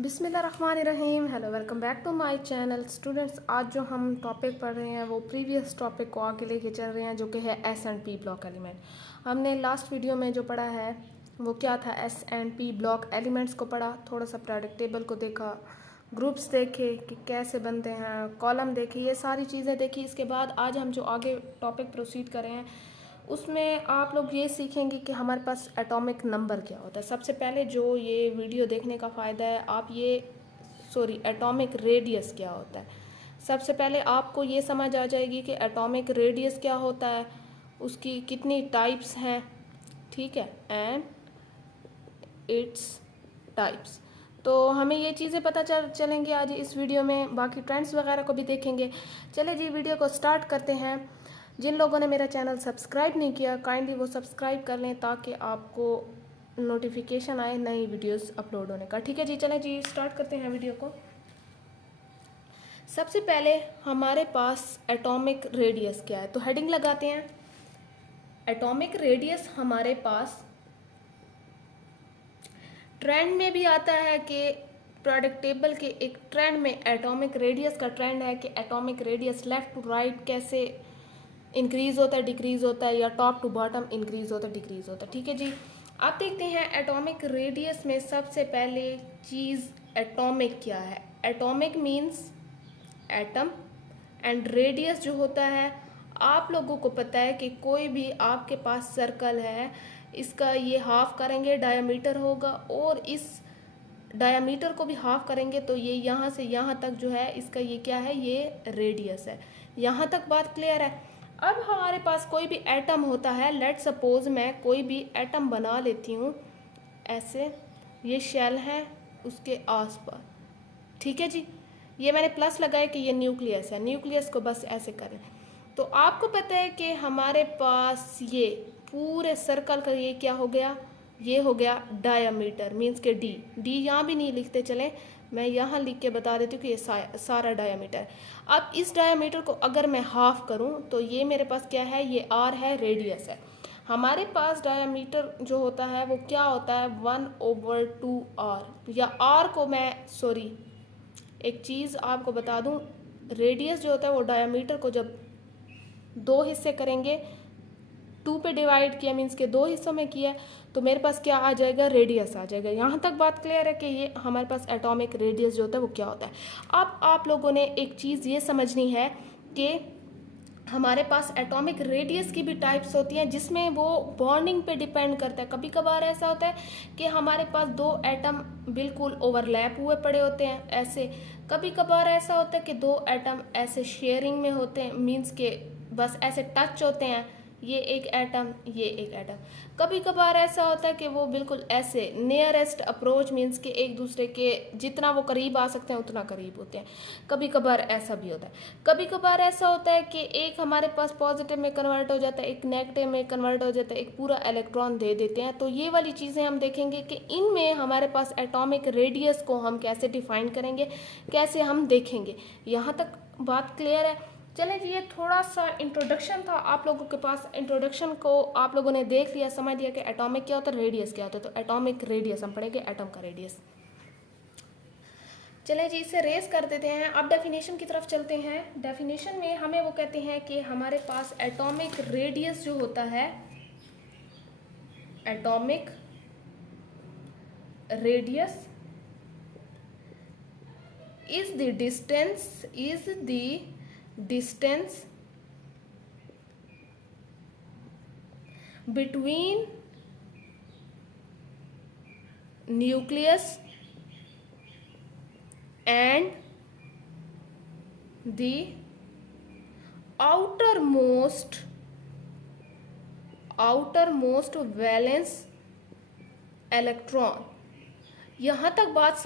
बिस्मिल्लाहिर्रहमानिर्रहीम। Hello, welcome back to my channel. Students, आज जो हम टॉपिक पढ़ रहे हैं वो प्रीवियस टॉपिक को आगे लेके चल रहे हैं, जो कि है S and P block element. हमने लास्ट वीडियो में जो पढ़ा है वो क्या था, S and P block elements को पढ़ा, थोड़ा सा प्रोडक्ट टेबल को देखा, ग्रुप्स देखे कि कैसे बनते हैं, कॉलम देखे, ये सारी चीज़ें देखी। इसके बाद आज हम जो आगे टॉपिक प्रोसीड कर रहे हैं उसमें आप लोग ये सीखेंगे कि हमारे पास एटॉमिक नंबर क्या होता है। सबसे पहले जो ये वीडियो देखने का फ़ायदा है, आप ये एटॉमिक रेडियस क्या होता है, सबसे पहले आपको ये समझ आ जाएगी कि एटॉमिक रेडियस क्या होता है, उसकी कितनी टाइप्स हैं, ठीक है, एंड इट्स टाइप्स। तो हमें ये चीज़ें पता चलेंगी आज इस वीडियो में, बाकी ट्रेंड्स वगैरह को भी देखेंगे। चले जी, वीडियो को स्टार्ट करते हैं। जिन लोगों ने मेरा चैनल सब्सक्राइब नहीं किया, काइंडली वो सब्सक्राइब कर लें ताकि आपको नोटिफिकेशन आए नई वीडियोस अपलोड होने का। ठीक है जी, चलें जी, स्टार्ट करते हैं वीडियो को। सबसे पहले हमारे पास एटॉमिक रेडियस क्या है, तो हेडिंग लगाते हैं। एटॉमिक रेडियस हमारे पास ट्रेंड में भी आता है कि प्रोडक्ट टेबल के एक ट्रेंड में एटॉमिक रेडियस का ट्रेंड है कि atomic radius left to right कैसे इंक्रीज होता है, डिक्रीज होता है, या टॉप टू बॉटम इंक्रीज होता है, डिक्रीज होता है। ठीक है जी, अब देखते हैं एटॉमिक रेडियस में सबसे पहले चीज़ एटॉमिक क्या है। Atomic means atom, and radius जो होता है, आप लोगों को पता है कि कोई भी आपके पास सर्कल है, इसका ये हाफ करेंगे डायमीटर होगा, और इस डायमीटर को भी हाफ करेंगे तो ये यहाँ से यहाँ तक जो है इसका ये क्या है, ये रेडियस है। यहाँ तक बात क्लियर है। अब हमारे पास कोई भी एटम होता है, लेट सपोज मैं कोई भी एटम बना लेती हूँ ऐसे, ये शेल है उसके आसपास, ठीक है जी, ये मैंने प्लस लगाया कि ये न्यूक्लियस है, न्यूक्लियस को बस ऐसे करें। तो आपको पता है कि हमारे पास ये पूरे सर्कल का ये क्या हो गया, ये हो गया डायामीटर, मीन्स के डी यहाँ भी नहीं लिखते चलें, मैं यहाँ लिख के बता देती हूँ कि ये सारा डायामीटर। अब इस डायामीटर को अगर मैं हाफ करूँ तो ये मेरे पास क्या है, ये आर है, रेडियस है। हमारे पास डायामीटर जो होता है वो क्या होता है, 1/2 आर, या आर को मैं एक चीज़ आपको बता दूं, रेडियस जो होता है वो डायमीटर को जब दो हिस्से करेंगे, 2 पे डिवाइड किया मीन्स के दो हिस्सों में किया, तो मेरे पास क्या आ जाएगा, रेडियस आ जाएगा। यहाँ तक बात क्लियर है कि ये हमारे पास एटॉमिक रेडियस जो होता है वो क्या होता है। अब आप लोगों ने एक चीज़ ये समझनी है कि हमारे पास एटॉमिक रेडियस की भी टाइप्स होती हैं, जिसमें वो बॉन्डिंग पे डिपेंड करता है। कभी कभार ऐसा होता है कि हमारे पास दो एटम बिल्कुल ओवरलैप हुए पड़े होते हैं ऐसे, कभी कभार ऐसा होता है कि दो एटम ऐसे शेयरिंग में होते हैं, मीन्स के बस ऐसे टच होते हैं, ये एक एटम, ये एक एटम। कभी कभार ऐसा होता है कि वो बिल्कुल ऐसे नियरेस्ट अप्रोच, मीन्स के एक दूसरे के जितना वो करीब आ सकते हैं उतना करीब होते हैं। कभी कभार ऐसा भी होता है। कभी कभार ऐसा होता है कि एक हमारे पास पॉजिटिव में कन्वर्ट हो जाता है, एक नेगेटिव में कन्वर्ट हो जाता है, एक पूरा इलेक्ट्रॉन दे देते हैं। तो ये वाली चीज़ें हम देखेंगे कि इनमें हमारे पास एटॉमिक रेडियस को हम कैसे डिफाइन करेंगे, कैसे हम देखेंगे। यहाँ तक बात क्लियर है। चलें जी, ये थोड़ा सा इंट्रोडक्शन था आप लोगों के पास। इंट्रोडक्शन को आप लोगों ने देख लिया, समझ लिया कि एटॉमिक क्या होता है, रेडियस क्या होता है। तो एटॉमिक रेडियस हम पढ़ेंगे, एटम का रेडियस। चलें जी, इसे रेस कर देते हैं। अब डेफिनेशन की तरफ चलते हैं। डेफिनेशन में हमें वो कहते हैं कि हमारे पास एटॉमिक रेडियस जो होता है, atomic radius is the distance between nucleus and the outermost valence electron। यहाँ तक बात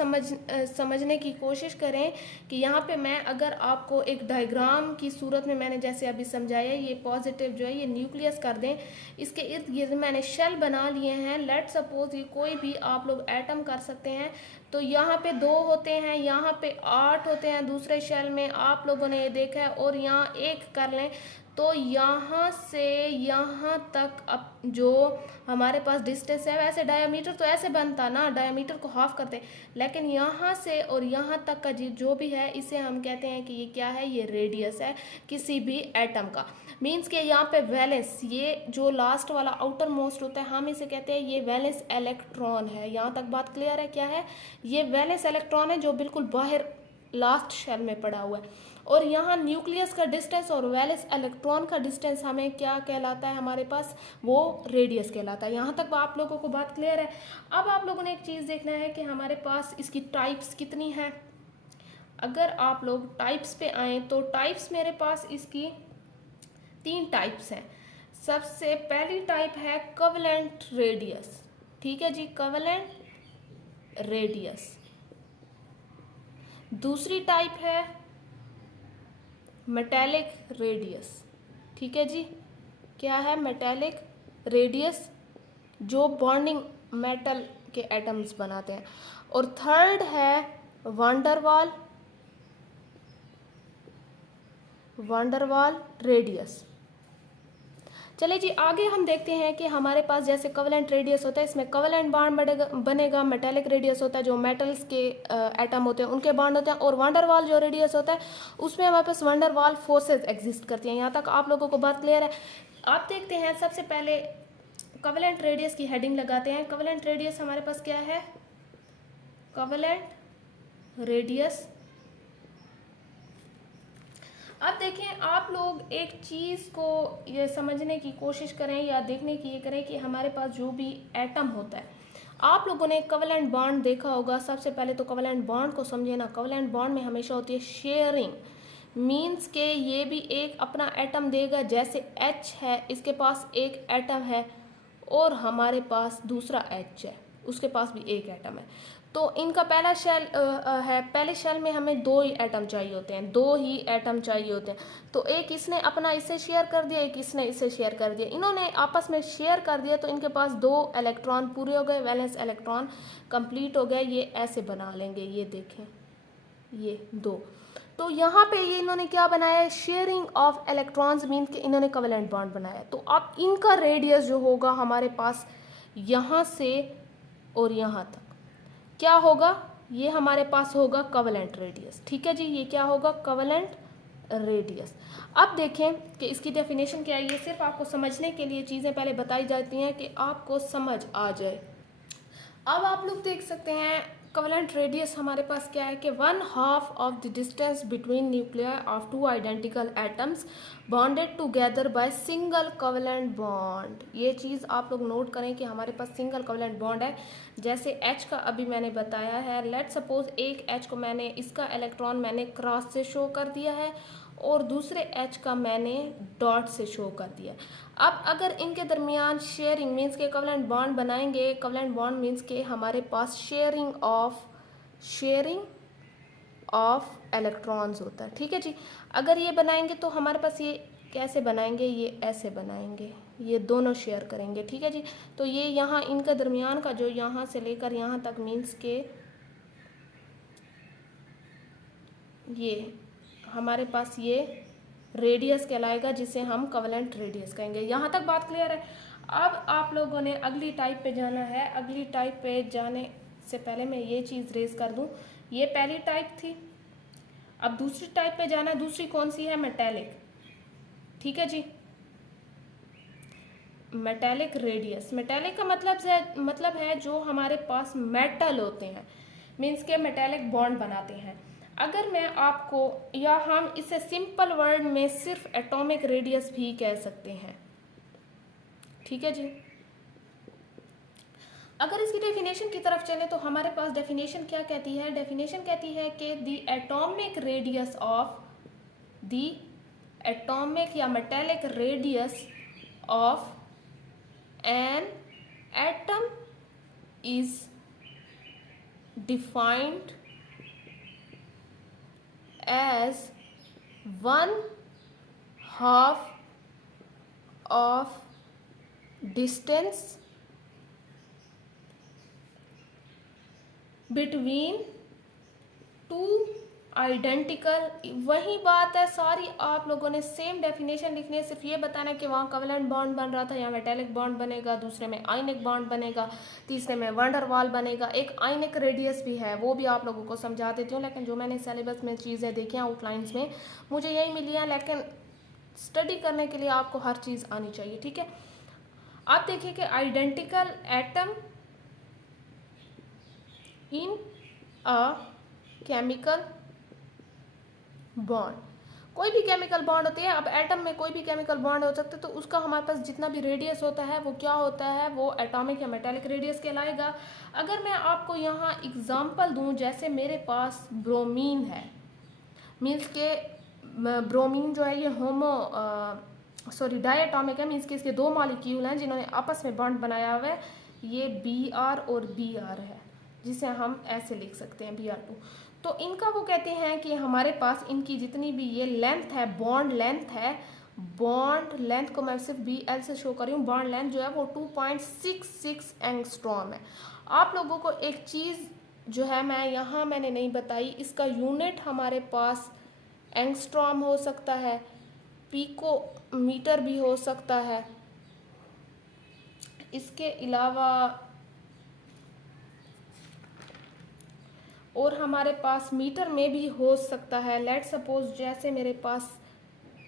समझने की कोशिश करें कि यहाँ पे मैं अगर आपको एक डायग्राम की सूरत में, मैंने जैसे अभी समझाया, ये पॉजिटिव जो है ये न्यूक्लियस कर दें, इसके इर्द गिर्द मैंने शेल बना लिए हैं। लेट सपोज ये कोई भी आप लोग एटम कर सकते हैं, तो यहाँ पे 2 होते हैं, यहाँ पे 8 होते हैं दूसरे शेल में, आप लोगों ने ये देखा है, और यहाँ 1 कर लें तो यहाँ से यहाँ तक अब जो हमारे पास डिस्टेंस है, वैसे डायमीटर तो ऐसे बनता ना, डायमीटर को हाफ करते, लेकिन यहाँ से और यहाँ तक का जो भी है इसे हम कहते हैं कि ये क्या है, ये रेडियस है किसी भी एटम का। मीन्स कि यहाँ पे वैलेंस, ये जो लास्ट वाला आउटर मोस्ट होता है हम इसे कहते हैं ये वैलेंस इलेक्ट्रॉन है। यहाँ तक बात क्लियर है? क्या है ये? वैलेंस इलेक्ट्रॉन है जो बिल्कुल बाहर लास्ट शेल में पड़ा हुआ है। और यहाँ न्यूक्लियस का डिस्टेंस और वैलेंस इलेक्ट्रॉन का डिस्टेंस हमें क्या कहलाता है हमारे पास, वो रेडियस कहलाता है। यहाँ तक आप लोगों को बात क्लियर है? अब आप लोगों ने एक चीज़ देखना है कि हमारे पास इसकी टाइप्स कितनी है। अगर आप लोग टाइप्स पे आए तो टाइप्स मेरे पास इसकी 3 टाइप्स हैं। सबसे पहली टाइप है कवलेंट रेडियस, ठीक है जी, कवलेंट रेडियस। दूसरी टाइप है मेटेलिक रेडियस, ठीक है जी, क्या है? मेटेलिक रेडियस, जो बॉन्डिंग मेटल के एटम्स बनाते हैं। और थर्ड है वांडरवाल रेडियस। चलिए जी आगे हम देखते हैं कि हमारे पास जैसे कवलेंट रेडियस होता है, इसमें कवलेंट बॉन्ड बनेगा। मेटेलिक रेडियस होता है जो मेटल्स के एटम होते हैं उनके बॉन्ड होते हैं। और वंडरवाल जो रेडियस होता है उसमें हमारे पास वंडरवाल फोर्सेस एग्जिस्ट करती हैं। यहाँ तक आप लोगों को बात क्लियर है? आप देखते हैं सबसे पहले कवलेंट रेडियस की हेडिंग लगाते हैं। कवलेंट रेडियस हमारे पास क्या है? Covalent radius. अब देखें आप लोग एक चीज़ को ये समझने की कोशिश करें या देखने की ये करें कि हमारे पास जो भी एटम होता है, आप लोगों ने कवलेंट बॉन्ड देखा होगा। सबसे पहले तो कवलेंट बॉन्ड को समझे ना। कवलेंट बॉन्ड में हमेशा होती है शेयरिंग, मीन्स के ये भी एक अपना एटम देगा। जैसे H है, इसके पास एक एटम है और हमारे पास दूसरा H है, उसके पास भी एक एटम है। तो इनका पहला शेल है, पहले शेल में हमें 2 ही एटम चाहिए होते हैं, 2 ही एटम चाहिए होते हैं। तो एक इसने अपना इससे शेयर कर दिया, एक इसने इससे शेयर कर दिया, इन्होंने आपस में शेयर कर दिया तो इनके पास 2 इलेक्ट्रॉन पूरे हो गए, वैलेंस इलेक्ट्रॉन कंप्लीट हो गया। ये ऐसे बना लेंगे, ये देखें ये 2। तो यहाँ पे ये इन्होंने क्या बनाया है? शेयरिंग ऑफ इलेक्ट्रॉन्स, मीन कि इन्होंने कवलेंट बॉन्ड बनाया। तो अब इनका रेडियस जो होगा हमारे पास यहाँ से और यहाँ तक क्या होगा? ये हमारे पास होगा कवलेंट रेडियस, ठीक है जी, ये क्या होगा? Covalent radius. अब देखें कि इसकी डेफिनेशन क्या है। ये सिर्फ आपको समझने के लिए चीज़ें पहले बताई जाती हैं कि आपको समझ आ जाए। अब आप लोग देख सकते हैं कवलेंट रेडियस हमारे पास क्या है कि 1/2 of the distance between nuclear of 2 identical atoms bonded together by single covalent bond. ये चीज़ आप लोग नोट करें कि हमारे पास सिंगल कवलेंट बॉन्ड है। जैसे H का अभी मैंने बताया है, लेट सपोज एक H को मैंने, इसका इलेक्ट्रॉन मैंने क्रॉस से शो कर दिया है और दूसरे H का मैंने डॉट से शो कर दिया। अब अगर इनके दरमियान शेयरिंग मीन्स के कवलेंट बॉन्ड बनाएंगे, कवलेंट बॉन्ड मीन्स के हमारे पास शेयरिंग ऑफ इलेक्ट्रॉन्स होता है, ठीक है जी। अगर ये बनाएंगे तो हमारे पास ये कैसे बनाएंगे? ये ऐसे बनाएंगे, ये दोनों शेयर करेंगे, ठीक है जी। तो ये यहाँ इनके दरमियान का जो यहाँ से लेकर यहाँ तक मीन्स के ये हमारे पास ये रेडियस कहलाएगा, जिसे हम कवलेंट रेडियस कहेंगे। यहाँ तक बात क्लियर है? अब आप लोगों ने अगली टाइप पे जाना है। अगली टाइप पे जाने से पहले मैं ये चीज़ रेज कर दूँ, ये पहली टाइप थी। अब दूसरी टाइप पे जाना है। दूसरी कौन सी है? मेटेलिक, ठीक है जी, मेटेलिक रेडियस। मेटेलिक का मतलब है जो हमारे पास मेटल होते हैं, मीन्स के मेटेलिक बॉन्ड बनाते हैं। अगर मैं आपको, या हम इसे सिंपल वर्ड में सिर्फ एटॉमिक रेडियस भी कह सकते हैं, ठीक है जी। अगर इसकी डेफिनेशन की तरफ चले तो हमारे पास डेफिनेशन क्या कहती है? डेफिनेशन कहती है कि the atomic radius of the atomic या metallic radius of an atom is defined as 1/2 of distance between 2 identical, वही बात है सारी, आप लोगों ने सेम डेफिनेशन लिखनी है, सिर्फ ये बताना है कि वहाँ कोवेलेंट बॉन्ड बन रहा था, यहाँ मेटेलिक बॉन्ड बनेगा, दूसरे में आयनिक बॉन्ड बनेगा, तीसरे में वंडरवाल बनेगा, एक आयनिक रेडियस भी है, वो भी आप लोगों को समझा देती हूँ। लेकिन जो मैंने सिलेबस में चीज़ें देखी हैं आउटलाइंस में, मुझे यही मिली हैं, लेकिन स्टडी करने के लिए आपको हर चीज़ आनी चाहिए, ठीक है। आप देखिए कि identical atom in a chemical bond, कोई भी केमिकल बॉन्ड होती है, अब एटम में कोई भी केमिकल बॉन्ड हो सकता है, तो उसका हमारे पास जितना भी रेडियस होता है वो क्या होता है, वो एटॉमिक या मेटालिक रेडियस कहलाएगा। अगर मैं आपको यहाँ एग्जांपल दूँ, जैसे मेरे पास ब्रोमीन है, मीन्स के ब्रोमीन जो है ये डायटॉमिक है, मीन्स के इसके दो मॉलिक्यूल हैं जिन्होंने आपस में बॉन्ड बनाया हुआ है, ये Br और Br है, जिसे हम ऐसे लिख सकते हैं Br2। तो इनका वो कहते हैं कि हमारे पास इनकी जितनी भी ये लेंथ है, बॉन्ड लेंथ को मैं सिर्फ Bl से शो कर रही हूँ, बॉन्ड लेंथ जो है वो 2.66 एंगस्ट्रॉम है। आप लोगों को एक चीज़ जो है मैंने नहीं बताई, इसका यूनिट हमारे पास एंगस्ट्रॉम हो सकता है, पिकोमीटर भी हो सकता है, इसके अलावा और हमारे पास मीटर में भी हो सकता है। लेट सपोज जैसे मेरे पास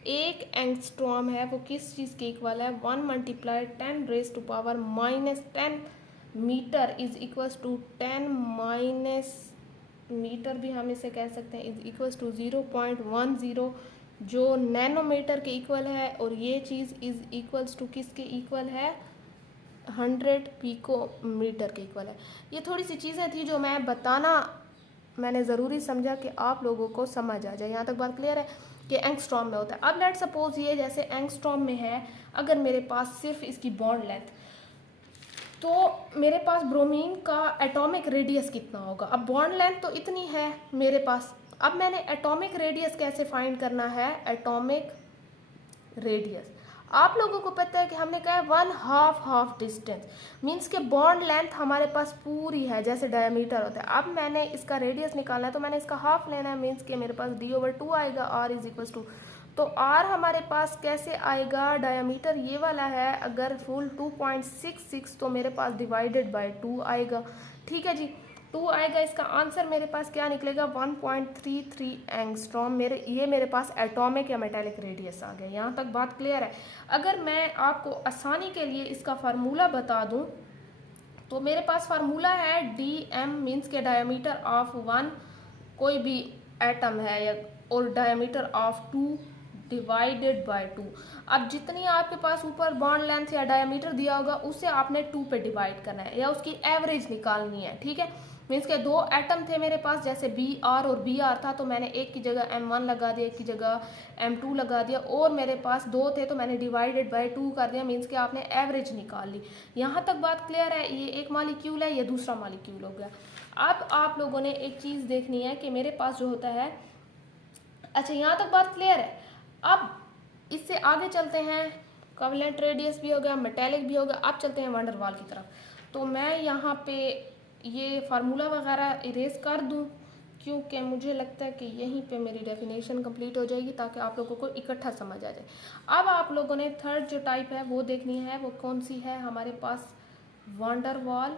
1 एंगस्ट्रॉम है, वो किस चीज़ के इक्वल है, 1 multiply 10⁻⁻10 metre is equals to 10 minus metre भी हम इसे कह सकते हैं, इज इक्वल्स टू 0.10, जो नैनोमीटर के इक्वल है, और ये चीज़ इज इक्वल्स टू किसके इक्वल है, 100 पिकोमीटर के इक्वल है। ये थोड़ी सी चीज़ें थी जो मैंने ज़रूरी समझा कि आप लोगों को समझ आ जाए। यहाँ तक बात क्लियर है कि एंगस्ट्रॉम में होता है। अब लेट सपोज ये जैसे एंगस्ट्रॉम में है, अगर मेरे पास सिर्फ इसकी बॉन्ड लेंथ, तो मेरे पास ब्रोमीन का एटॉमिक रेडियस कितना होगा। अब बॉन्ड लेंथ तो इतनी है मेरे पास, अब मैंने एटॉमिक रेडियस कैसे फाइंड करना है, एटॉमिक रेडियस आप लोगों को पता है कि हमने कहा है 1/2 डिस्टेंस, मीन्स के बॉन्ड लेंथ हमारे पास पूरी है, जैसे डायमीटर होता है। अब मैंने इसका रेडियस निकालना है, तो मैंने इसका हाफ लेना है, मीन्स के मेरे पास d/2 आएगा, r इज इक्वल्स टू, तो r हमारे पास कैसे आएगा, डायमीटर ये वाला है, अगर फुल 2.66 तो मेरे पास डिवाइडेड बाय 2 आएगा, ठीक है जी, 2 आएगा। इसका आंसर मेरे पास क्या निकलेगा, 1.33 एंगस्ट्रॉम। मेरे पास एटॉमिक या मेटालिक रेडियस आ गया। यहाँ तक बात क्लियर है। अगर मैं आपको आसानी के लिए इसका फार्मूला बता दूँ, तो मेरे पास फार्मूला है dm, मीन्स के डायमीटर ऑफ 1 कोई भी एटम है, या और डायमीटर ऑफ 2 डिवाइडेड बाय 2। अब जितनी आपके पास ऊपर बॉन्ड लेंथ या डायमीटर दिया होगा, उसे आपने 2 पे डिवाइड करना है, या उसकी एवरेज निकालनी है, ठीक है। मीन्स के दो एटम थे मेरे पास, जैसे Br और Br था, तो मैंने एक की जगह M1 लगा दिया, एक की जगह M2 लगा दिया, और मेरे पास 2 थे तो मैंने डिवाइडेड बाय 2 कर दिया, मीन्स के आपने एवरेज निकाल ली। यहाँ तक बात क्लियर है। ये एक मॉलिक्यूल है, ये दूसरा मॉलिक्यूल हो गया। अब आप लोगों ने एक चीज़ देखनी है कि मेरे पास जो होता है, अच्छा यहाँ तक बात क्लियर है। अब इससे आगे चलते हैं, कोवेलेंट रेडियस भी हो गया, मेटेलिक भी हो गया, अब चलते हैं वंडरवाल की तरफ। तो मैं यहाँ पे ये फार्मूला वगैरह इरेज कर दूँ, क्योंकि मुझे लगता है कि यहीं पे मेरी डेफिनेशन कंप्लीट हो जाएगी, ताकि आप लोगों को इकट्ठा समझ आ जाए। अब आप लोगों ने थर्ड जो टाइप है वो देखनी है, वो कौन सी है हमारे पास, वंडरवाल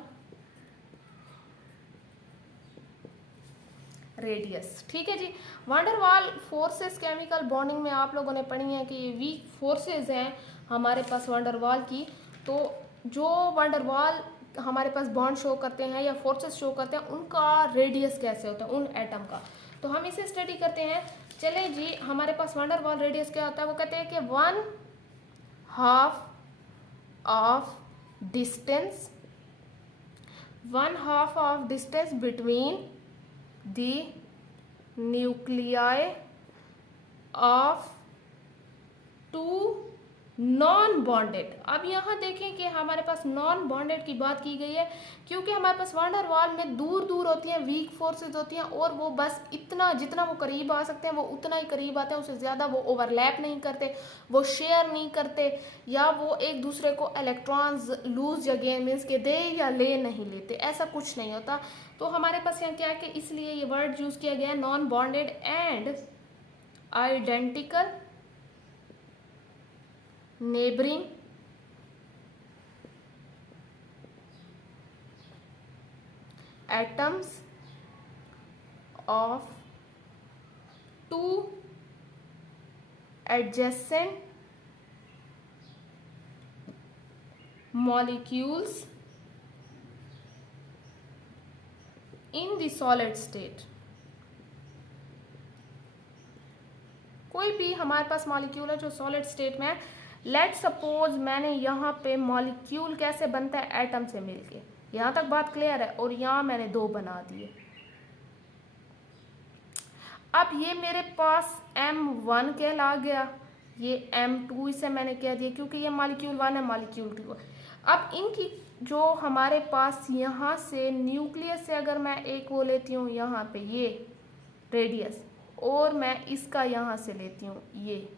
रेडियस, ठीक है जी। वंडरवाल फोर्सेस केमिकल बॉन्डिंग में आप लोगों ने पढ़ी है कि ये वीक फोर्सेस हैं हमारे पास वंडरवाल की। तो जो वंडरवाल हमारे पास बॉन्ड शो करते हैं या फोर्सेस शो करते हैं, उनका रेडियस कैसे होता है उन एटम का, तो हम इसे स्टडी करते हैं। चले जी, हमारे पास वंडरवाल रेडियस क्या होता है, वो कहते हैं कि 1/2 of distance, 1/2 of distance between the nuclei of two non bonded. अब यहाँ देखें कि हमारे पास नॉन बॉन्डेड की बात की गई है, क्योंकि हमारे पास वांडर वाल में दूर दूर होती हैं, वीक फोर्सेस होती हैं, और वो बस इतना जितना वो करीब आ सकते हैं वो उतना ही करीब आते हैं, उससे ज़्यादा वो ओवरलैप नहीं करते, वो शेयर नहीं करते, या वो एक दूसरे को इलेक्ट्रॉन्स लूज या गेन मीन्स के दे या ले नहीं लेते, ऐसा कुछ नहीं होता। तो हमारे पास यहाँ क्या है कि इसलिए ये वर्ड यूज़ किया गया है non bonded and identical neighboring atoms of two adjacent molecules in the solid state। कोई भी हमारे पास मॉलिक्यूल है जो सॉलिड स्टेट में है, लेट सपोज मैंने यहाँ पे मॉलिक्यूल कैसे बनता है एटम से मिलके, यहाँ तक बात क्लियर है, और यहाँ मैंने 2 बना दिए। अब ये मेरे पास M1 कहला गया, ये M2 इसे मैंने कह दिया क्योंकि ये मॉलिक्यूल 1 है, मॉलिक्यूल 2 है। अब इनकी जो हमारे पास यहाँ से न्यूक्लियस से अगर मैं एक वो लेती हूँ यहाँ पे ये रेडियस, और मैं इसका यहाँ से लेती हूँ ये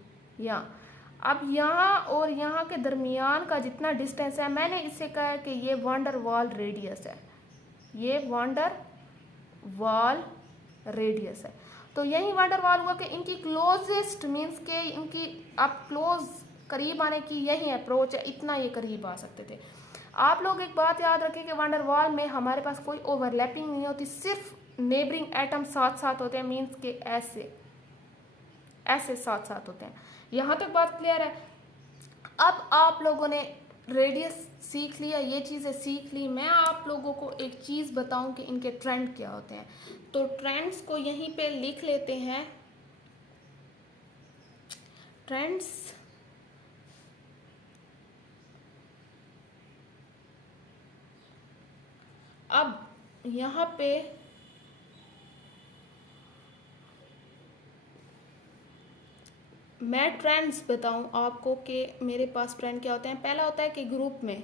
यहाँ, अब यहाँ और यहाँ के दरमियान का जितना डिस्टेंस है मैंने इससे कहा है कि ये वांडर वाल रेडियस है, ये वांडर वाल रेडियस है। तो यही वांडर वाल हुआ कि इनकी क्लोजेस्ट मीन्स के इनकी अब क्लोज करीब आने की यही अप्रोच है, इतना ये करीब आ सकते थे। आप लोग एक बात याद रखें कि वांडर वाल में हमारे पास कोई ओवरलैपिंग नहीं होती, सिर्फ नेबरिंग एटम साथ साथ होते हैं, मीन्स के ऐसे ऐसे साथ साथ होते हैं। यहाँ तक बात क्लियर है। अब आप लोगों ने रेडियस सीख लिया, ये चीज़ें सीख ली, मैं आप लोगों को एक चीज़ बताऊं कि इनके ट्रेंड क्या होते हैं। तो ट्रेंड्स को यहीं पे लिख लेते हैं। ट्रेंड्स अब यहाँ पे मैं ट्रेंड्स बताऊं आपको कि मेरे पास ट्रेंड क्या होते हैं। पहला होता है कि ग्रुप में,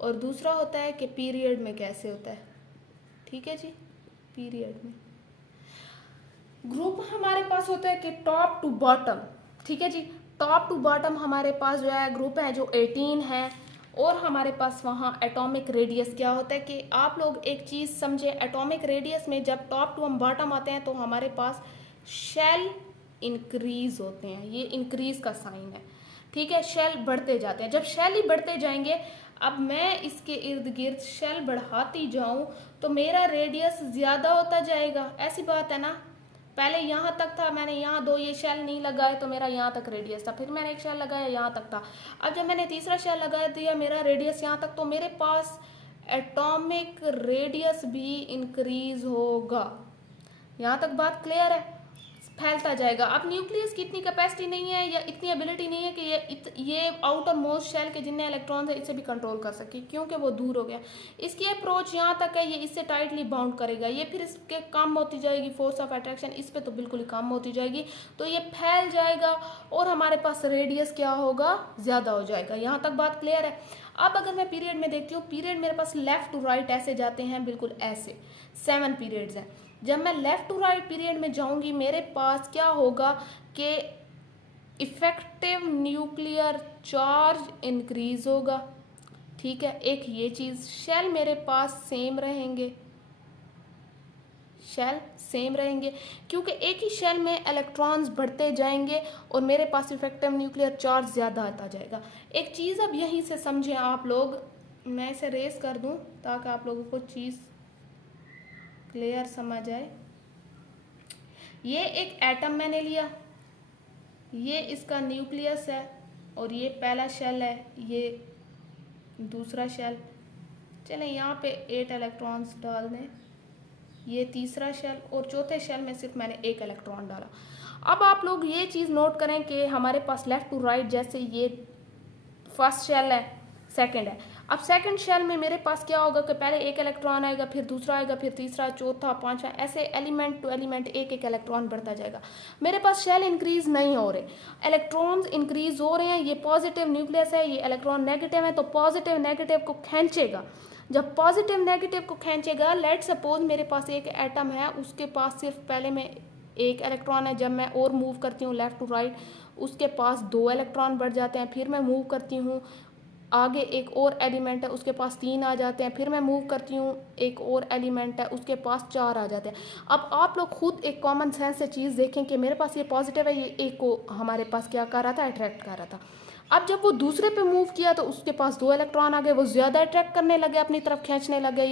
और दूसरा होता है कि पीरियड में कैसे होता है। ठीक है जी, पीरियड में ग्रुप हमारे पास होता है कि टॉप टू बॉटम। ठीक है जी, टॉप टू बॉटम हमारे पास जो है ग्रुप है जो 18 है, और हमारे पास वहाँ एटॉमिक रेडियस क्या होता है कि आप लोग एक चीज़ समझे, एटॉमिक रेडियस में जब टॉप टू हम बॉटम आते हैं तो हमारे पास शेल इंक्रीज होते हैं, ये इंक्रीज का साइन है। ठीक है, शेल बढ़ते जाते हैं, जब शेल ही बढ़ते जाएंगे, अब मैं इसके इर्द गिर्द शेल बढ़ाती जाऊं तो मेरा रेडियस ज़्यादा होता जाएगा, ऐसी बात है ना। पहले यहाँ तक था, मैंने यहाँ 2 ये शेल नहीं लगाए तो मेरा यहाँ तक रेडियस था, फिर मैंने एक शेल लगाया यहाँ तक था, अब जब मैंने तीसरा शेल लगा दिया मेरा रेडियस यहाँ तक, तो मेरे पास एटॉमिक रेडियस भी इंक्रीज होगा। यहाँ तक बात क्लियर है, फैलता जाएगा। अब न्यूक्लियस की इतनी कैपेसिटी नहीं है या इतनी एबिलिटी नहीं है कि ये आउटर मोस्ट शेल के जितने इलेक्ट्रॉन्स है इसे भी कंट्रोल कर सके, क्योंकि वो दूर हो गया। इसकी अप्रोच यहाँ तक है, ये इससे टाइटली बाउंड करेगा, ये फिर इसके कम होती जाएगी, फोर्स ऑफ अट्रैक्शन इस पर तो बिल्कुल ही कम होती जाएगी, तो ये फैल जाएगा और हमारे पास रेडियस क्या होगा, ज़्यादा हो जाएगा। यहाँ तक बात क्लियर है। अब अगर मैं पीरियड में देखती हूँ, पीरियड मेरे पास लेफ्ट टू राइट ऐसे जाते हैं, बिल्कुल ऐसे 7 पीरियड्स हैं। जब मैं लेफ़्ट टू राइट पीरियड में जाऊंगी मेरे पास क्या होगा कि इफ़ेक्टिव न्यूक्लियर चार्ज इंक्रीज होगा। ठीक है, एक ये चीज़, शेल मेरे पास सेम रहेंगे, शेल सेम रहेंगे क्योंकि एक ही शेल में इलेक्ट्रॉन्स बढ़ते जाएंगे और मेरे पास इफ़ेक्टिव न्यूक्लियर चार्ज ज़्यादा आता जाएगा। एक चीज़ अब यहीं से समझें आप लोग, मैं इसे रेस कर दूं ताकि आप लोगों को चीज़ क्लियर समझ आए। ये एक एटम मैंने लिया, ये इसका न्यूक्लियस है और ये पहला शेल है, ये दूसरा शेल। चलें यहाँ पे 8 इलेक्ट्रॉन्स डाल दें, ये तीसरा शेल, और चौथे शेल में सिर्फ मैंने 1 इलेक्ट्रॉन डाला। अब आप लोग ये चीज़ नोट करें कि हमारे पास लेफ़्ट टू राइट जैसे ये फर्स्ट शेल है, सेकंड है। अब सेकंड शेल में मेरे पास क्या होगा कि पहले एक इलेक्ट्रॉन आएगा, फिर दूसरा आएगा, फिर तीसरा, चौथा, पांचवा, ऐसे एलिमेंट टू एलिमेंट एक एक इलेक्ट्रॉन बढ़ता जाएगा। मेरे पास शेल इंक्रीज नहीं हो रहे, इलेक्ट्रॉन्स इंक्रीज हो रहे हैं। ये पॉजिटिव न्यूक्लियस है, ये इलेक्ट्रॉन नेगेटिव है, तो पॉजिटिव नेगेटिव को खींचेगा। जब पॉजिटिव नेगेटिव को खींचेगा, लेट सपोज मेरे पास एक एटम है, उसके पास सिर्फ पहले में एक इलेक्ट्रॉन है, जब मैं और मूव करती हूँ लेफ्ट टू राइट उसके पास 2 इलेक्ट्रॉन बढ़ जाते हैं, फिर मैं मूव करती हूँ आगे एक और एलिमेंट है उसके पास 3 आ जाते हैं, फिर मैं मूव करती हूँ एक और एलिमेंट है उसके पास 4 आ जाते हैं। अब आप लोग खुद एक कॉमन सेंस से चीज़ देखें कि मेरे पास ये पॉजिटिव है, ये एक को हमारे पास क्या कर रहा था, अट्रैक्ट कर रहा था। अब जब वो दूसरे पे मूव किया तो उसके पास 2 इलेक्ट्रॉन आ गए, वो ज़्यादा अट्रैक्ट करने लगे, अपनी तरफ खींचने लगे,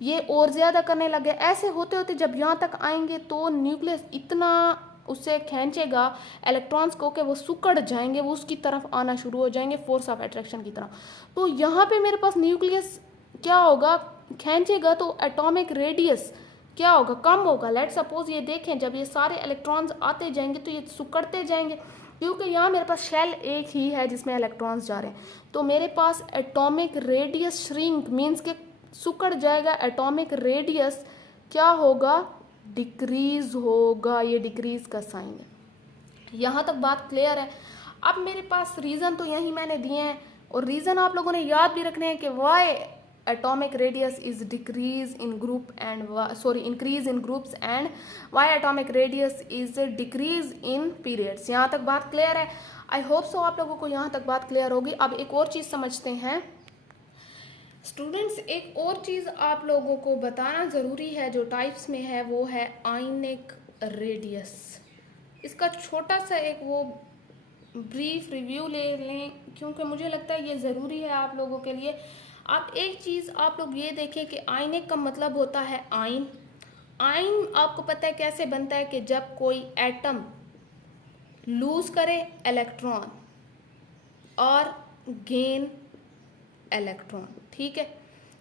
ये और ज़्यादा करने लगे। ऐसे होते होते जब यहाँ तक आएंगे तो न्यूक्लियस इतना उससे खींचेगा इलेक्ट्रॉन्स को कि वो सिकुड़ जाएंगे, वो उसकी तरफ आना शुरू हो जाएंगे फोर्स ऑफ अट्रैक्शन की तरफ। तो यहाँ पे मेरे पास न्यूक्लियस क्या होगा, खींचेगा तो एटॉमिक रेडियस क्या होगा, कम होगा। लेट सपोज ये देखें जब ये सारे इलेक्ट्रॉन्स आते जाएंगे तो ये सिकुड़ते जाएंगे, क्योंकि यहाँ मेरे पास शेल एक ही है जिसमें इलेक्ट्रॉन्स जा रहे हैं। तो मेरे पास एटॉमिक रेडियस श्रिंक मीन्स के सिकुड़ जाएगा, एटॉमिक रेडियस क्या होगा, डिक्रीज होगा। ये डिक्रीज का साइन है। यहाँ तक बात क्लियर है। अब मेरे पास रीज़न तो यही मैंने दिए हैं, और रीज़न आप लोगों ने याद भी रखने हैं कि Y atomic radius is decrease in group and increase in groups and why atomic radius is decrease in periods। यहाँ तक बात क्लियर है। आई होप सो आप लोगों को यहाँ तक बात क्लियर होगी। अब एक और चीज़ समझते हैं स्टूडेंट्स, एक और चीज़ आप लोगों को बताना ज़रूरी है जो टाइप्स में है, वो है आयनिक रेडियस। इसका छोटा सा एक वो ब्रीफ रिव्यू ले लें, क्योंकि मुझे लगता है ये ज़रूरी है आप लोगों के लिए। आप एक चीज़ आप लोग ये देखें कि आयनिक का मतलब होता है आयन। आयन आपको पता है कैसे बनता है कि जब कोई एटम लूज़ करे इलेक्ट्रॉन और गेन इलेक्ट्रॉन, ठीक है।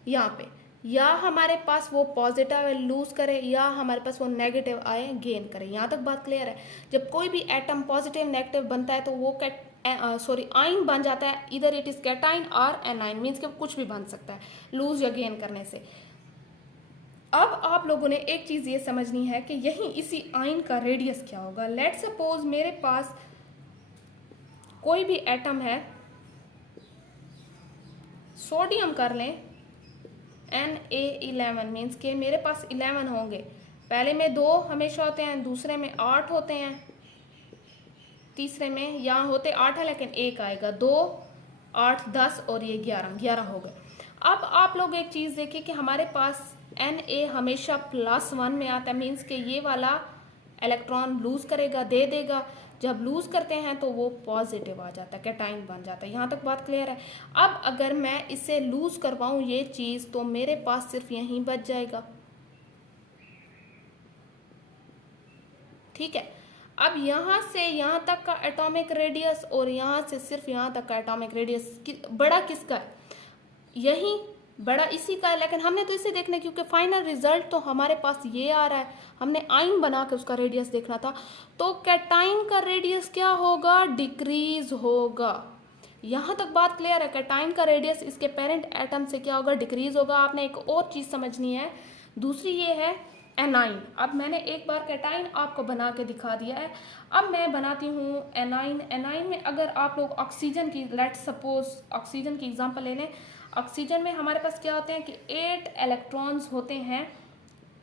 यहाँ पे या हमारे पास वो पॉजिटिव लूज करे या हमारे पास वो नेगेटिव आए गेन करे। यहाँ तक बात क्लियर है। जब कोई भी एटम पॉजिटिव नेगेटिव बनता है तो वो आयन बन जाता है, इधर इट इज कैटाइन और एनाइन, मीन्स कि कुछ भी बन सकता है लूज या गेन करने से। अब आप लोगों ने एक चीज़ ये समझनी है कि यही इसी आयन का रेडियस क्या होगा। लेट सपोज मेरे पास कोई भी एटम है, सोडियम कर लें Na11, मीन्स के मेरे पास 11 होंगे। पहले में 2 हमेशा होते हैं, दूसरे में 8 होते हैं, तीसरे में यहाँ होते 8 है लेकिन 1 आएगा, 2 8 10 और ये 11 हो गए। अब आप लोग एक चीज़ देखिए कि हमारे पास Na हमेशा +1 में आता है, मीन्स के ये वाला इलेक्ट्रॉन लूज करेगा, दे देगा। जब लूज करते हैं तो वो पॉजिटिव आ जाता है, कैटाइन बन जाता है। यहाँ तक बात क्लियर है। अब अगर मैं इसे लूज करवाऊँ ये चीज़ तो मेरे पास सिर्फ यहीं बच जाएगा, ठीक है। अब यहाँ से यहाँ तक का एटॉमिक रेडियस और यहाँ से सिर्फ यहाँ तक का एटॉमिक रेडियस बड़ा किसका है, यही बड़ा इसी का है। लेकिन हमने तो इसे देखना, क्योंकि फाइनल रिजल्ट तो हमारे पास ये आ रहा है, हमने आयन बना के उसका रेडियस देखना था। तो कैटाइन का रेडियस क्या होगा, डिक्रीज होगा। यहाँ तक बात क्लियर है। कैटाइन का रेडियस इसके पेरेंट एटम से क्या होगा, डिक्रीज होगा। आपने एक और चीज़ समझनी है, दूसरी ये है एनाइन। अब मैंने एक बार कैटाइन आपको बना के दिखा दिया है, अब मैं बनाती हूँ एनाइन। एनाइन में अगर आप लोग ऑक्सीजन की, लेट सपोज ऑक्सीजन की एग्जांपल ले लें। ऑक्सीजन में हमारे पास क्या होते हैं कि 8 इलेक्ट्रॉन्स होते हैं।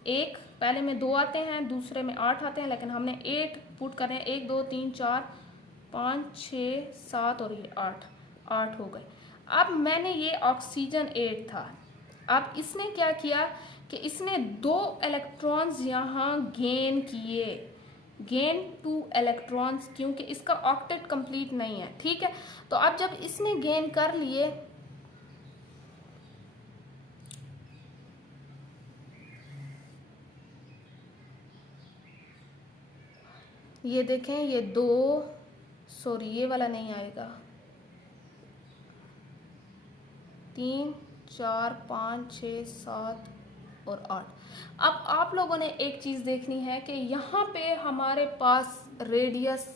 एक पहले में 2 आते हैं, दूसरे में 8 आते हैं, लेकिन हमने 8 पुट कर रहे हैं। 1 2 3 4 5 6 7 और ये 8 हो गए। अब मैंने ये ऑक्सीजन 8 था, अब इसने क्या किया कि इसने 2 इलेक्ट्रॉन्स यहाँ गेन किए, गेन 2 इलेक्ट्रॉन्स, क्योंकि इसका ऑक्टेट कंप्लीट नहीं है, ठीक है। तो अब जब इसने गेन कर लिए, ये देखें, ये 2 सॉरी ये वाला नहीं आएगा, 3 4 5 6 7 और 8। अब आप लोगों ने एक चीज़ देखनी है कि यहाँ पे हमारे पास रेडियस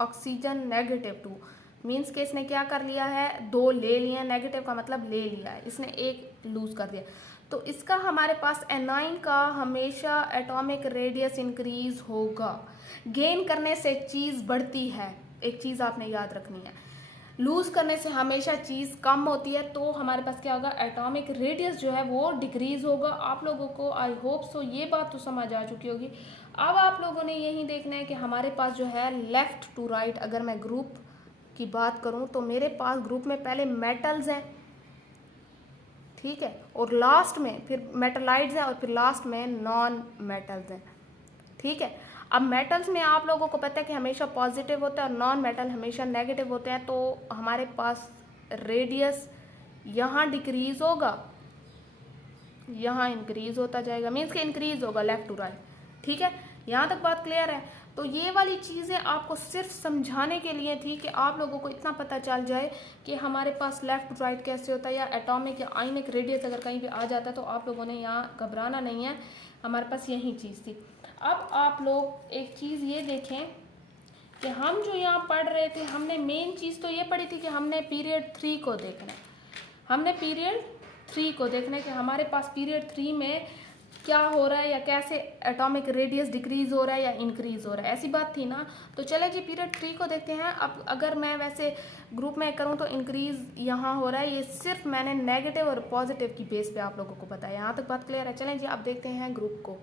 ऑक्सीजन -2, मीन्स के इसने क्या कर लिया है, 2 ले लिए, नेगेटिव का मतलब ले लिया है, इसने 1 लूज कर दिया। तो इसका हमारे पास एनाइन का हमेशा एटॉमिक रेडियस इंक्रीज होगा। गेन करने से चीज़ बढ़ती है, एक चीज़ आपने याद रखनी है, लूज करने से हमेशा चीज़ कम होती है। तो हमारे पास क्या होगा, एटॉमिक रेडियस जो है वो डिक्रीज होगा। आप लोगों को आई होप सो ये बात तो समझ आ चुकी होगी। अब आप लोगों ने यही देखना है कि हमारे पास जो है लेफ्ट टू राइट, अगर मैं ग्रुप की बात करूं तो मेरे पास ग्रुप में पहले मेटल्स हैं, ठीक है, और लास्ट में फिर मेटलाइड्स हैं, और फिर लास्ट में नॉन मेटल्स हैं, ठीक है। अब मेटल्स में आप लोगों को पता है कि हमेशा पॉजिटिव होता है और नॉन मेटल हमेशा नेगेटिव होते हैं। तो हमारे पास रेडियस यहाँ डिक्रीज होगा, यहाँ इंक्रीज होता जाएगा, मीन्स कि इंक्रीज होगा लेफ्ट टू राइट, ठीक है। यहाँ तक बात क्लियर है। तो ये वाली चीज़ें आपको सिर्फ समझाने के लिए थी कि आप लोगों को इतना पता चल जाए कि हमारे पास लेफ्ट टू राइट कैसे होता है, या एटॉमिक या आयनिक रेडियस अगर कहीं पे आ जाता है तो आप लोगों ने यहाँ घबराना नहीं है, हमारे पास यही चीज़ थी। अब आप लोग एक चीज़ ये देखें कि हम जो यहाँ पढ़ रहे थे, हमने मेन चीज़ तो ये पढ़ी थी कि हमने पीरियड 3 को देखना है, हमने पीरियड 3 को देखना है कि हमारे पास पीरियड 3 में क्या हो रहा है, या कैसे एटॉमिक रेडियस डिक्रीज हो रहा है या इंक्रीज हो रहा है, ऐसी बात थी ना। तो चले जी पीरियड 3 को देखते हैं। अब अगर मैं वैसे ग्रुप में करूं तो इंक्रीज यहाँ हो रहा है, ये सिर्फ मैंने नेगेटिव और पॉजिटिव की बेस पे आप लोगों को बताया। यहाँ तक बात क्लियर है। चलें जी अब देखते हैं ग्रुप को।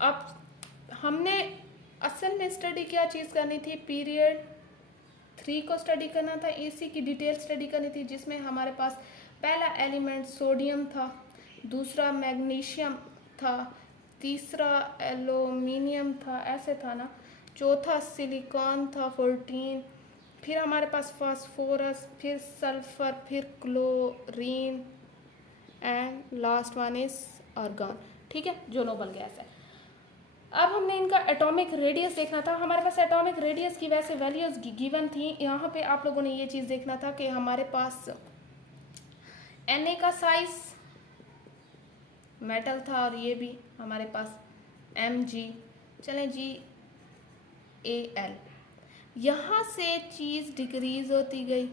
अब हमने असल में स्टडी क्या चीज़ करनी थी, पीरियड 3 को स्टडी करना था, इसी की डिटेल स्टडी करनी थी, जिसमें हमारे पास पहला एलिमेंट सोडियम था, दूसरा मैग्नीशियम था, तीसरा एल्यूमिनियम था, ऐसे था ना, चौथा सिलिकॉन था 14, फिर हमारे पास फास्फोरस, फिर सल्फर, फिर chlorine and last one is argon, ठीक है, जो नोबल गैस है। अब हमने इनका एटॉमिक रेडियस देखना था। हमारे पास एटॉमिक रेडियस की वैसे वैल्यूज गिवन थी। यहाँ पे आप लोगों ने ये चीज़ देखना था कि हमारे पास Na का साइज मेटल था, और ये भी हमारे पास Mg, चलें जी Al, यहाँ से चीज़ डिक्रीज होती गई,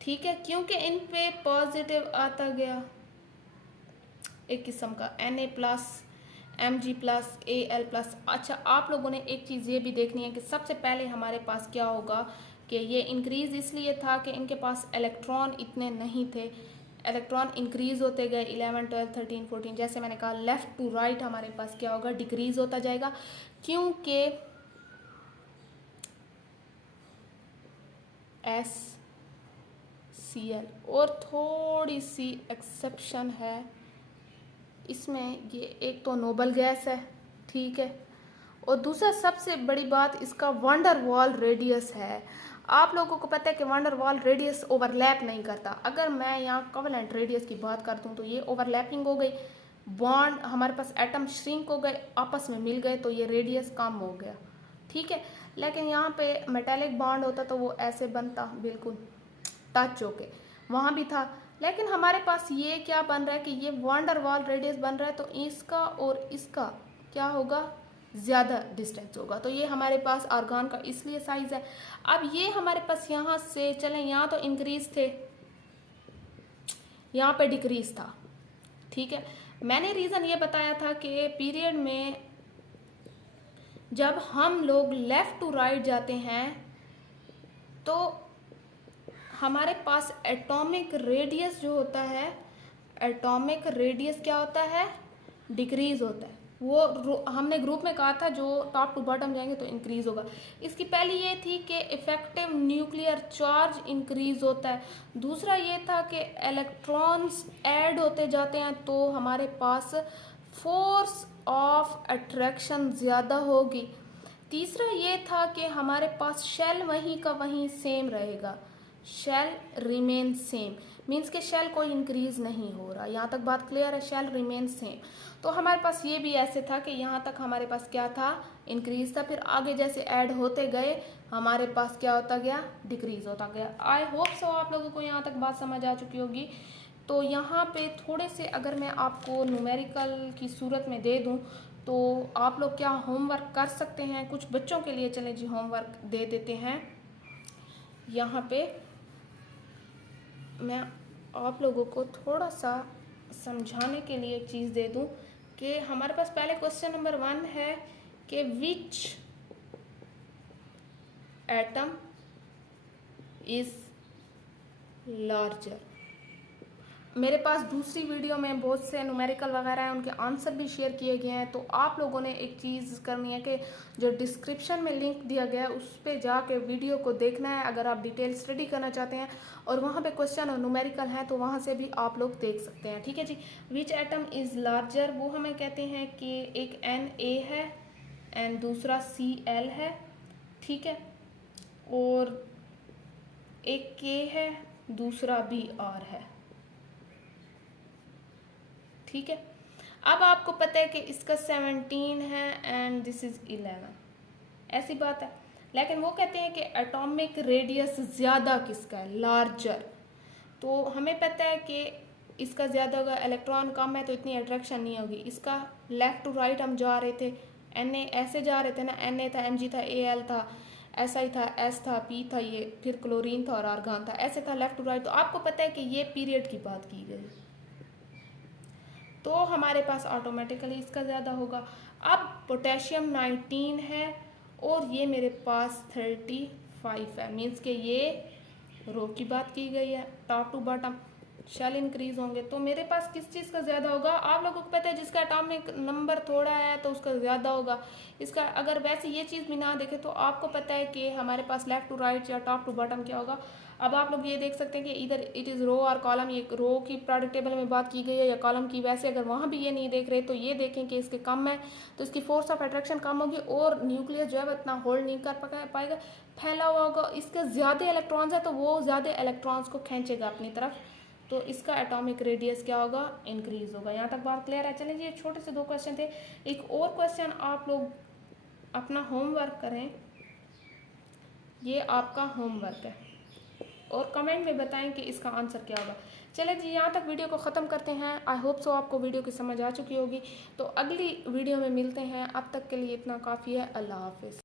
ठीक है, क्योंकि इन पे पॉजिटिव आता गया एक किस्म का Na plus Mg plus Al plus. अच्छा, आप लोगों ने एक चीज़ ये भी देखनी है कि सबसे पहले हमारे पास क्या होगा कि ये इंक्रीज़ इसलिए था कि इनके पास इलेक्ट्रॉन इतने नहीं थे, इलेक्ट्रॉन इंक्रीज़ होते गए 11, 12, 13, 14, जैसे मैंने कहा लेफ़्ट टू राइट हमारे पास क्या होगा, डिक्रीज़ होता जाएगा, क्योंकि HCl और थोड़ी सी एक्सेप्शन है इसमें, ये एक तो नोबल गैस है, ठीक है, और दूसरा सबसे बड़ी बात इसका वंडर वॉल रेडियस है। आप लोगों को पता है कि वंडर वॉल रेडियस ओवरलैप नहीं करता। अगर मैं यहाँ कोवेलेंट रेडियस की बात करता हूँ तो ये ओवरलैपिंग हो गई, बॉन्ड हमारे पास एटम श्रिंक हो गए, आपस में मिल गए, तो ये रेडियस कम हो गया, ठीक है। लेकिन यहाँ पे मेटेलिक बॉन्ड होता तो वो ऐसे बनता, बिल्कुल टच होके, वहाँ भी था। लेकिन हमारे पास ये क्या बन रहा है कि ये वंडर वॉल रेडियस बन रहा है, तो इसका और इसका क्या होगा, ज़्यादा डिस्टेंस होगा, तो ये हमारे पास आर्गन का इसलिए साइज़ है। अब ये हमारे पास यहाँ से चलें, यहाँ तो इंक्रीज थे, यहाँ पे डिक्रीज था, ठीक है। मैंने रीज़न ये बताया था कि पीरियड में जब हम लोग लेफ़्ट टू राइट जाते हैं तो हमारे पास एटॉमिक रेडियस जो होता है, एटॉमिक रेडियस क्या होता है, डिक्रीज होता है। वो हमने ग्रुप में कहा था जो टॉप टू बॉटम जाएंगे तो इंक्रीज होगा। इसकी पहली ये थी कि इफेक्टिव न्यूक्लियर चार्ज इंक्रीज होता है, दूसरा ये था कि इलेक्ट्रॉन्स ऐड होते जाते हैं तो हमारे पास फोर्स ऑफ अट्रैक्शन ज़्यादा होगी, तीसरा ये था कि हमारे पास शेल वहीं का वहीं सेम रहेगा, शेल रिमेन सेम, मीन्स के शेल कोई इंक्रीज नहीं हो रहा। यहाँ तक बात क्लियर है, शेल रिमेन सेम। तो हमारे पास ये भी ऐसे था कि यहाँ तक हमारे पास क्या था, इंक्रीज था, फिर आगे जैसे ऐड होते गए हमारे पास क्या होता गया, डिक्रीज होता गया। आई होप सो आप लोगों को यहाँ तक बात समझ आ चुकी होगी। तो यहाँ पे थोड़े से अगर मैं आपको न्यूमेरिकल की सूरत में दे दूँ तो आप लोग क्या होमवर्क कर सकते हैं, कुछ बच्चों के लिए चलें जी होमवर्क दे देते हैं। यहाँ पे मैं आप लोगों को थोड़ा सा समझाने के लिए एक चीज़ दे दूँ कि हमारे पास पहले क्वेश्चन नंबर 1 है कि विच एटम इज़ लार्जर। मेरे पास दूसरी वीडियो में बहुत से न्यूमेरिकल वगैरह हैं, उनके आंसर भी शेयर किए गए हैं। तो आप लोगों ने एक चीज़ करनी है कि जो डिस्क्रिप्शन में लिंक दिया गया है उस पर जाके वीडियो को देखना है अगर आप डिटेल स्टडी करना चाहते हैं, और वहाँ पे क्वेश्चन और न्यूमेरिकल हैं तो वहाँ से भी आप लोग देख सकते हैं। ठीक है जी। विच एटम इज़ लार्जर, वो हमें कहते हैं कि एक Na है एंड दूसरा Cl है, ठीक है, और एक K है, दूसरा Br है, ठीक है। अब आपको पता है कि इसका 17 है एंड दिस इज 11, ऐसी बात है। लेकिन वो कहते हैं कि एटॉमिक रेडियस ज़्यादा किसका है, लार्जर। तो हमें पता है कि इसका ज़्यादा होगा, इलेक्ट्रॉन कम है तो इतनी अट्रैक्शन नहीं होगी। इसका लेफ़्ट टू राइट हम जा रहे थे, Na ऐसे जा रहे थे ना, Na था, Mg था, Al था, Si था, S था, P था, ये फिर क्लोरीन था और आर्गन था, ऐसे था लेफ़्ट टू राइट। तो आपको पता है कि ये पीरियड की बात की गई, तो हमारे पास ऑटोमेटिकली इसका ज़्यादा होगा। अब पोटेशियम 19 है और ये मेरे पास 35 है, मीन्स के ये रो की बात की गई है, top to bottom shell increase होंगे। तो मेरे पास किस चीज़ का ज़्यादा होगा, आप लोगों को पता है जिसका एटॉमिक नंबर थोड़ा है तो उसका ज़्यादा होगा। इसका अगर वैसे ये चीज़ भी ना देखें तो आपको पता है कि हमारे पास लेफ़्ट टू राइट या टॉप टू बॉटम क्या होगा। अब आप लोग ये देख सकते हैं कि इधर इट इज़ रो और कॉलम, ये रो की प्रोडक्ट टेबल में बात की गई है या कॉलम की। वैसे अगर वहाँ भी ये नहीं देख रहे तो ये देखें कि इसके कम है तो इसकी फोर्स ऑफ अट्रैक्शन कम होगी और न्यूक्लियस जो है वो इतना होल्ड नहीं कर पाएगा, फैला हुआ होगा। इसके ज़्यादा इलेक्ट्रॉन्स है तो वो ज़्यादा इलेक्ट्रॉन्स को खींचेगा अपनी तरफ, तो इसका एटॉमिक रेडियस क्या होगा, इंक्रीज होगा। यहाँ तक बात क्लियर है। चलिए ये छोटे से 2 क्वेश्चन थे, एक और क्वेश्चन आप लोग अपना होमवर्क करें, ये आपका होमवर्क है, और कमेंट में बताएं कि इसका आंसर क्या होगा। चलिए जी यहाँ तक वीडियो को ख़त्म करते हैं। आई होप सो आपको वीडियो की समझ आ चुकी होगी। तो अगली वीडियो में मिलते हैं, अब तक के लिए इतना काफ़ी है। अल्लाह हाफिज़।